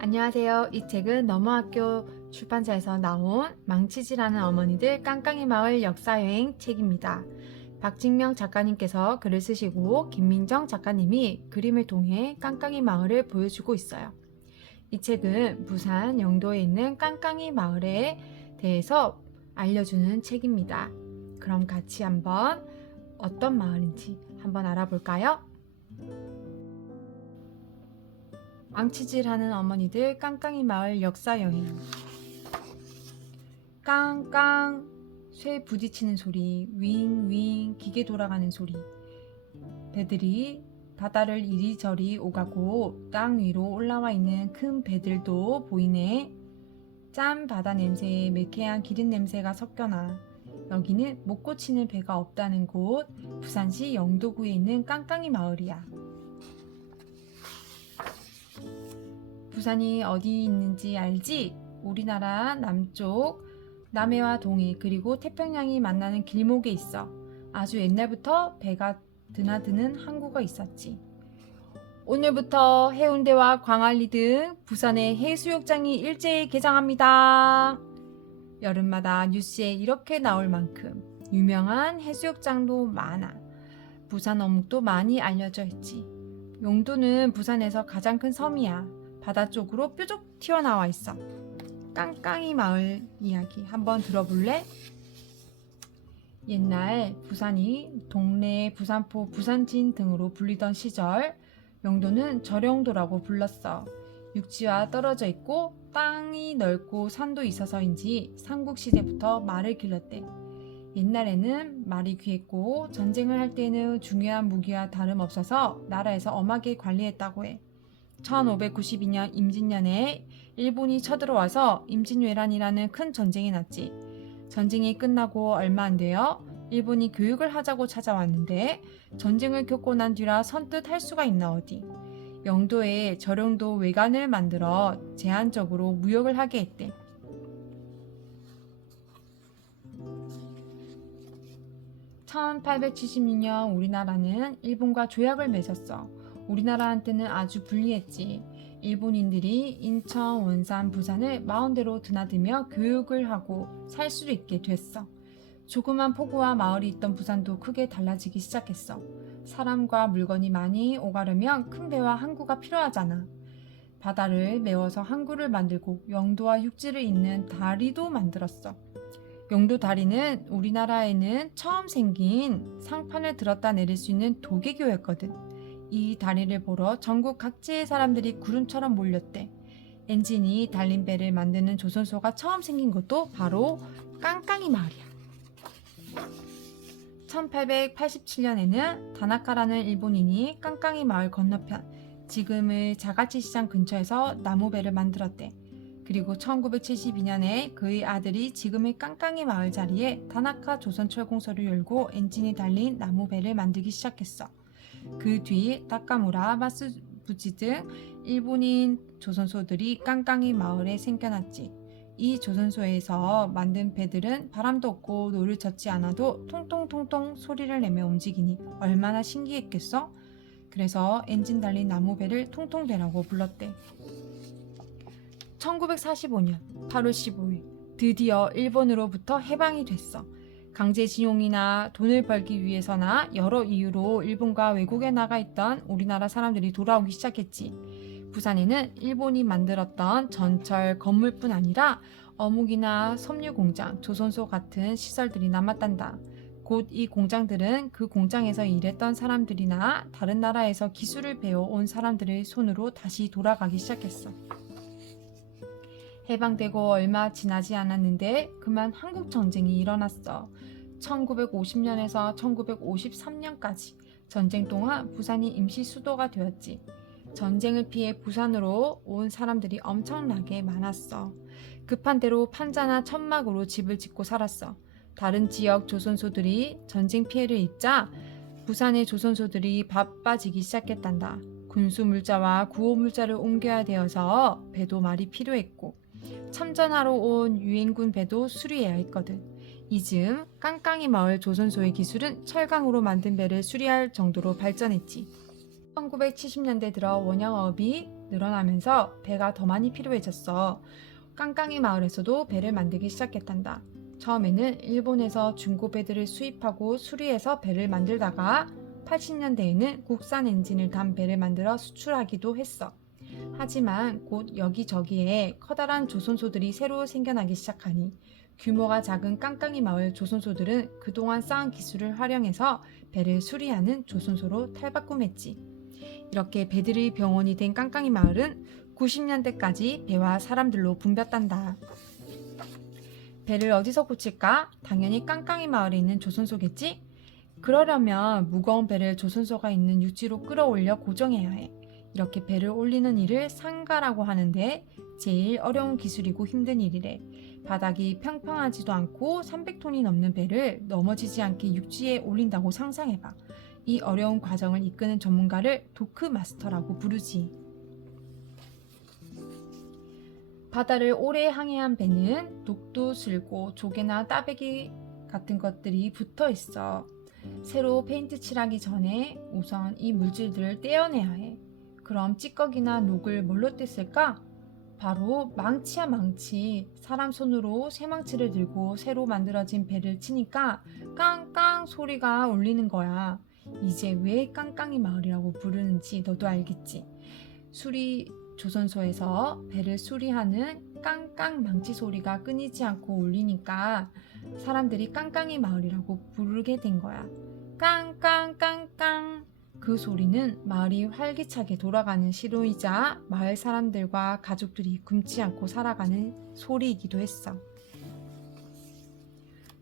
안녕하세요. 이 책은 너머학교 출판사에서 나온 망치질하는 어머니들 깡깡이 마을 역사여행 책입니다. 박진명 작가님께서 글을 쓰시고 김민정 작가님이 그림을 통해 깡깡이 마을을 보여주고 있어요. 이 책은 부산 영도에 있는 깡깡이 마을에 대해서 알려주는 책입니다. 그럼 같이 한번 어떤 마을인지 한번 알아볼까요? 망치질하는 어머니들 깡깡이 마을 역사여행. 깡깡 쇠 부딪히는 소리, 윙윙 기계 돌아가는 소리. 배들이 바다를 이리저리 오가고 땅 위로 올라와 있는 큰 배들도 보이네. 짠 바다 냄새에 매캐한 기름 냄새가 섞여나. 여기는 못 고치는 배가 없다는 곳, 부산시 영도구에 있는 깡깡이 마을이야. 부산이 어디 있는지 알지? 우리나라 남쪽 남해와 동해 그리고 태평양이 만나는 길목에 있어. 아주 옛날부터 배가 드나드는 항구가 있었지. 오늘부터 해운대와 광안리 등 부산의 해수욕장이 일제히 개장합니다. 여름마다 뉴스에 이렇게 나올 만큼 유명한 해수욕장도 많아. 부산 어묵도 많이 알려져 있지. 용도는 부산에서 가장 큰 섬이야. 바다 쪽으로 뾰족 튀어나와 있어. 깡깡이 마을 이야기 한번 들어볼래? 옛날 부산이 동래, 부산포, 부산진 등으로 불리던 시절 영도는 저령도라고 불렀어. 육지와 떨어져 있고 땅이 넓고 산도 있어서인지 삼국시대부터 말을 길렀대. 옛날에는 말이 귀했고 전쟁을 할 때는 중요한 무기와 다름없어서 나라에서 엄하게 관리했다고 해. 1592년 임진년에 일본이 쳐들어와서 임진왜란이라는 큰 전쟁이 났지. 전쟁이 끝나고 얼마 안 되어 일본이 교육을 하자고 찾아왔는데 전쟁을 겪고 난 뒤라 선뜻 할 수가 있나 어디. 영도에 저령도 외관을 만들어 제한적으로 무역을 하게 했대. (1876년) 우리나라는 일본과 조약을 맺었어. 우리나라한테는 아주 불리했지. 일본인들이 인천, 원산, 부산을 마음대로 드나들며 교육을 하고 살 수 있게 됐어. 조그만 포구와 마을이 있던 부산도 크게 달라지기 시작했어. 사람과 물건이 많이 오가려면 큰 배와 항구가 필요하잖아. 바다를 메워서 항구를 만들고 영도와 육지를 잇는 다리도 만들었어. 영도 다리는 우리나라에는 처음 생긴 상판을 들었다 내릴 수 있는 도계교였거든. 이 다리를 보러 전국 각지의 사람들이 구름처럼 몰렸대. 엔진이 달린 배를 만드는 조선소가 처음 생긴 것도 바로 깡깡이 마을이야. 1887년에는 다나카라는 일본인이 깡깡이 마을 건너편, 지금의 자가치 시장 근처에서 나무배를 만들었대. 그리고 1972년에 그의 아들이 지금의 깡깡이 마을 자리에 다나카 조선철공소를 열고 엔진이 달린 나무배를 만들기 시작했어. 그 뒤 타카무라, 마쓰부지 등 일본인 조선소들이 깡깡이 마을에 생겨났지. 이 조선소에서 만든 배들은 바람도 없고 노를 젓지 않아도 통통통통 소리를 내며 움직이니 얼마나 신기했겠어? 그래서 엔진 달린 나무배를 통통배라고 불렀대. 1945년 8월 15일 드디어 일본으로부터 해방이 됐어. 강제징용이나 돈을 벌기 위해서나 여러 이유로 일본과 외국에 나가 있던 우리나라 사람들이 돌아오기 시작했지. 부산에는 일본이 만들었던 전철 건물뿐 아니라 어묵이나 섬유 공장, 조선소 같은 시설들이 남았단다. 곧 이 공장들은 그 공장에서 일했던 사람들이나 다른 나라에서 기술을 배워온 사람들의 손으로 다시 돌아가기 시작했어. 해방되고 얼마 지나지 않았는데 그만 한국전쟁이 일어났어. 1950년에서 1953년까지 전쟁 동안 부산이 임시 수도가 되었지. 전쟁을 피해 부산으로 온 사람들이 엄청나게 많았어. 급한 대로 판자나 천막으로 집을 짓고 살았어. 다른 지역 조선소들이 전쟁 피해를 입자 부산의 조선소들이 바빠지기 시작했단다. 군수물자와 구호물자를 옮겨야 되어서 배도 말이 필요했고 참전하러 온 유엔군 배도 수리해야 했거든. 이즈음 깡깡이 마을 조선소의 기술은 철강으로 만든 배를 수리할 정도로 발전했지. 1970년대 들어 원양어업이 늘어나면서 배가 더 많이 필요해졌어. 깡깡이 마을에서도 배를 만들기 시작했단다. 처음에는 일본에서 중고 배들을 수입하고 수리해서 배를 만들다가 80년대에는 국산 엔진을 단 배를 만들어 수출하기도 했어. 하지만 곧 여기저기에 커다란 조선소들이 새로 생겨나기 시작하니 규모가 작은 깡깡이 마을 조선소들은 그동안 쌓은 기술을 활용해서 배를 수리하는 조선소로 탈바꿈했지. 이렇게 배들의 병원이 된 깡깡이 마을은 90년대까지 배와 사람들로 붐볐단다. 배를 어디서 고칠까? 당연히 깡깡이 마을에 있는 조선소겠지? 그러려면 무거운 배를 조선소가 있는 육지로 끌어올려 고정해야 해. 이렇게 배를 올리는 일을 상가라고 하는데 제일 어려운 기술이고 힘든 일이래. 바닥이 평평하지도 않고 300톤이 넘는 배를 넘어지지 않게 육지에 올린다고 상상해봐. 이 어려운 과정을 이끄는 전문가를 도크 마스터라고 부르지. 바다를 오래 항해한 배는 녹도 슬고 조개나 따배기 같은 것들이 붙어 있어. 새로 페인트 칠하기 전에 우선 이 물질들을 떼어내야 해. 그럼 찌꺼기나 녹을 뭘로 뗐을까? 바로 망치야 망치. 사람 손으로 쇠망치를 들고 새로 만들어진 배를 치니까 깡깡 소리가 울리는 거야. 이제 왜 깡깡이 마을이라고 부르는지 너도 알겠지? 수리 조선소에서 배를 수리하는 깡깡 망치 소리가 끊이지 않고 울리니까 사람들이 깡깡이 마을이라고 부르게 된 거야. 깡깡깡깡. 그 소리는 마을이 활기차게 돌아가는 신호이자 마을 사람들과 가족들이 굶지 않고 살아가는 소리이기도 했어.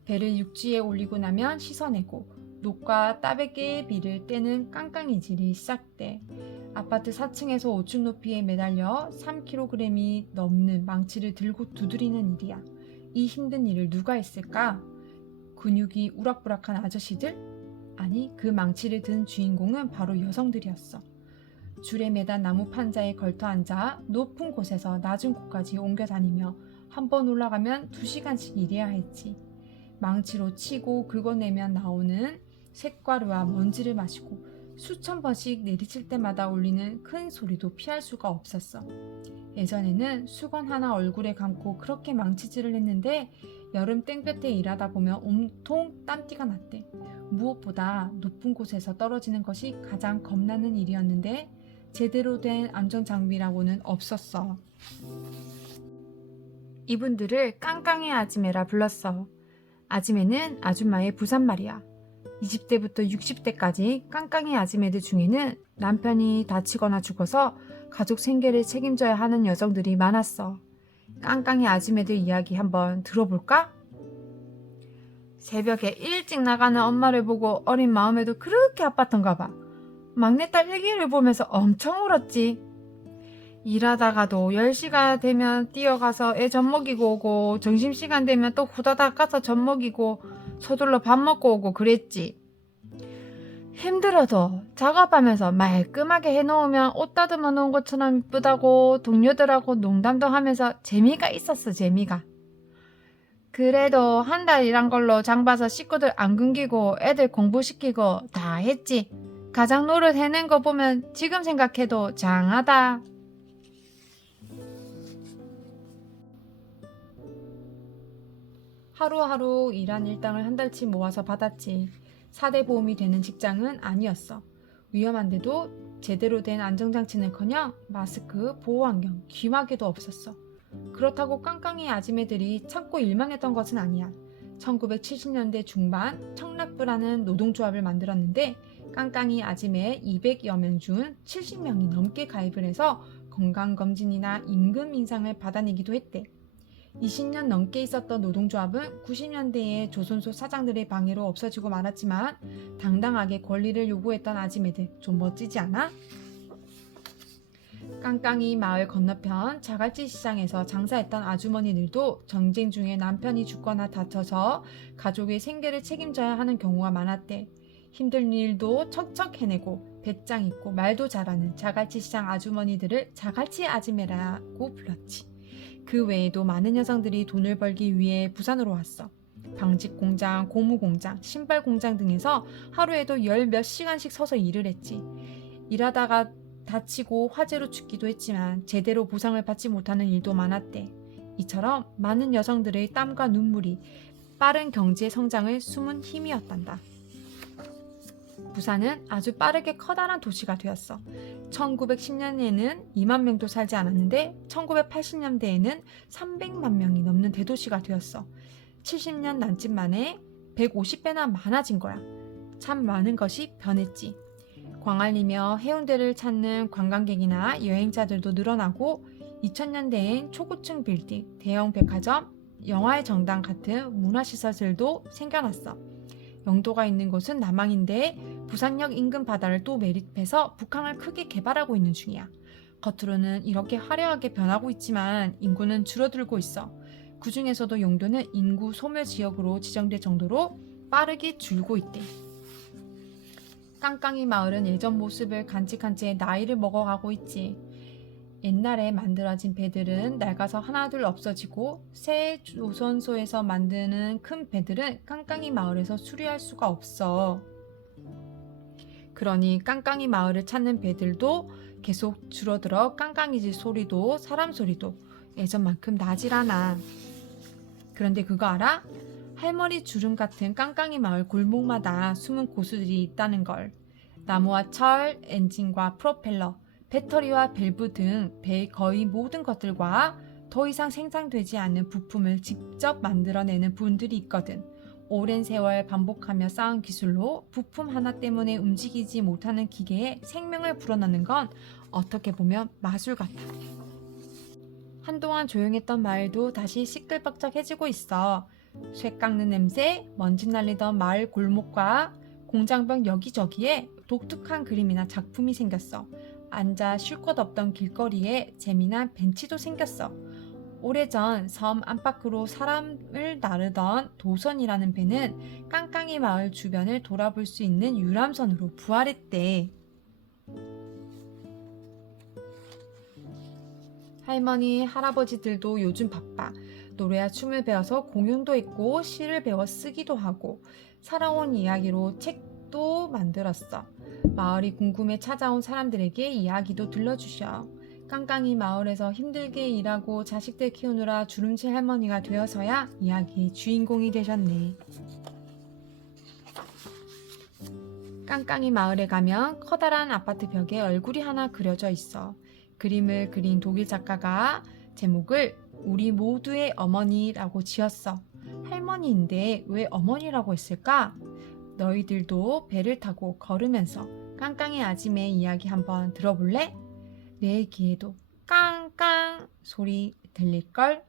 배를 육지에 올리고 나면 씻어내고 녹과 따베개의 비를 떼는 깡깡이질이 시작돼. 아파트 4층에서 5층 높이에 매달려 3kg이 넘는 망치를 들고 두드리는 일이야. 이 힘든 일을 누가 했을까? 근육이 우락부락한 아저씨들? 아니, 그 망치를 든 주인공은 바로 여성들이었어. 줄에 매단 나무 판자에 걸터 앉아 높은 곳에서 낮은 곳까지 옮겨 다니며 한 번 올라가면 2시간씩 일해야 했지. 망치로 치고 긁어내면 나오는 색가루와 먼지를 마시고 수천 번씩 내리칠 때마다 울리는 큰 소리도 피할 수가 없었어. 예전에는 수건 하나 얼굴에 감고 그렇게 망치질을 했는데 여름 땡볕에 일하다 보면 온통 땀띠가 났대. 무엇보다 높은 곳에서 떨어지는 것이 가장 겁나는 일이었는데 제대로 된 안전장비라고는 없었어. 이분들을 깡깡이 아지매라 불렀어. 아지매는 아줌마의 부산말이야. 20대부터 60대까지 깡깡이 아지매들 중에는 남편이 다치거나 죽어서 가족 생계를 책임져야 하는 여성들이 많았어. 깡깡이 아지매들 이야기 한번 들어볼까? 새벽에 일찍 나가는 엄마를 보고 어린 마음에도 그렇게 아팠던가 봐. 막내딸 일기를 보면서 엄청 울었지. 일하다가도 10시가 되면 뛰어가서 애 젖 먹이고 오고 점심시간 되면 또 후다닥 가서 젖 먹이고 서둘러 밥 먹고 오고 그랬지. 힘들어도 작업하면서 말끔하게 해놓으면 옷 다듬어 놓은 것처럼 이쁘다고 동료들하고 농담도 하면서 재미가 있었어. 재미가. 그래도 한 달 일한 걸로 장 봐서 식구들 안 굶기고 애들 공부시키고 다 했지. 가장 노릇 해낸 거 보면 지금 생각해도 장하다. 하루하루 일한 일당을 한 달치 모아서 받았지. 4대 보험이 되는 직장은 아니었어. 위험한데도 제대로 된 안전장치는커녕 마스크, 보호안경, 귀마개도 없었어. 그렇다고 깡깡이 아지매들이 참고 일만 했던 것은 아니야. 1970년대 중반 청락부라는 노동조합을 만들었는데 깡깡이 아지매 200여 명 중 70명이 넘게 가입을 해서 건강검진이나 임금 인상을 받아내기도 했대. 20년 넘게 있었던 노동조합은 90년대에 조선소 사장들의 방해로 없어지고 말았지만 당당하게 권리를 요구했던 아지매들 좀 멋지지 않아? 깡깡이 마을 건너편 자갈치 시장에서 장사했던 아주머니들도 전쟁 중에 남편이 죽거나 다쳐서 가족의 생계를 책임져야 하는 경우가 많았대. 힘든 일도 척척 해내고 배짱 있고 말도 잘하는 자갈치 시장 아주머니들을 자갈치 아지매라고 불렀지. 그 외에도 많은 여성들이 돈을 벌기 위해 부산으로 왔어. 방직 공장, 고무 공장, 신발 공장 등에서 하루에도 열 몇 시간씩 서서 일을 했지. 일하다가 다치고 화재로 죽기도 했지만 제대로 보상을 받지 못하는 일도 많았대. 이처럼 많은 여성들의 땀과 눈물이 빠른 경제 성장을 숨은 힘이었단다. 부산은 아주 빠르게 커다란 도시가 되었어. 1910년에는 2만 명도 살지 않았는데 1980년대에는 300만 명이 넘는 대도시가 되었어. 70년 남짓 만에 150배나 많아진 거야. 참 많은 것이 변했지. 광안리며 해운대를 찾는 관광객이나 여행자들도 늘어나고 2000년대엔 초고층 빌딩, 대형 백화점, 영화의 정당 같은 문화시설들도 생겨났어. 영도가 있는 곳은 남항인데 부산역 인근 바다를 또 매립해서 북항을 크게 개발하고 있는 중이야. 겉으로는 이렇게 화려하게 변하고 있지만 인구는 줄어들고 있어. 그 중에서도 영도는 인구 소멸 지역으로 지정될 정도로 빠르게 줄고 있대. 깡깡이 마을은 예전 모습을 간직한 채 나이를 먹어가고 있지. 옛날에 만들어진 배들은 낡아서 하나둘 없어지고 새 조선소에서 만드는 큰 배들은 깡깡이 마을에서 수리할 수가 없어. 그러니 깡깡이 마을을 찾는 배들도 계속 줄어들어 깡깡이질 소리도 사람 소리도 예전만큼 나질 않아. 그런데 그거 알아? 할머니 주름 같은 깡깡이 마을 골목마다 숨은 고수들이 있다는 걸. 나무와 철, 엔진과 프로펠러, 배터리와 밸브 등 배의 거의 모든 것들과 더 이상 생산되지 않는 부품을 직접 만들어내는 분들이 있거든. 오랜 세월 반복하며 쌓은 기술로 부품 하나 때문에 움직이지 못하는 기계에 생명을 불어넣는 건 어떻게 보면 마술 같아. 한동안 조용했던 마을도 다시 시끌벅적해지고 있어. 쇠 깎는 냄새, 먼지 날리던 마을 골목과 공장벽 여기저기에 독특한 그림이나 작품이 생겼어. 앉아 쉴 곳 없던 길거리에 재미난 벤치도 생겼어. 오래전 섬 안팎으로 사람을 나르던 도선이라는 배는 깡깡이 마을 주변을 돌아볼 수 있는 유람선으로 부활했대. 할머니, 할아버지들도 요즘 바빠. 노래와 춤을 배워서 공연도 했고 시를 배워 쓰기도 하고 살아온 이야기로 책도 만들었어. 마을이 궁금해 찾아온 사람들에게 이야기도 들려주셔. 깡깡이 마을에서 힘들게 일하고 자식들 키우느라 주름질 할머니가 되어서야 이야기의 주인공이 되셨네. 깡깡이 마을에 가면 커다란 아파트 벽에 얼굴이 하나 그려져 있어. 그림을 그린 독일 작가가 제목을 우리 모두의 어머니라고 지었어. 할머니인데 왜 어머니라고 했을까? 너희들도 배를 타고 걸으면서 깡깡이 아짐의 이야기 한번 들어볼래? 내일 기회도 깡깡 소리 들릴걸?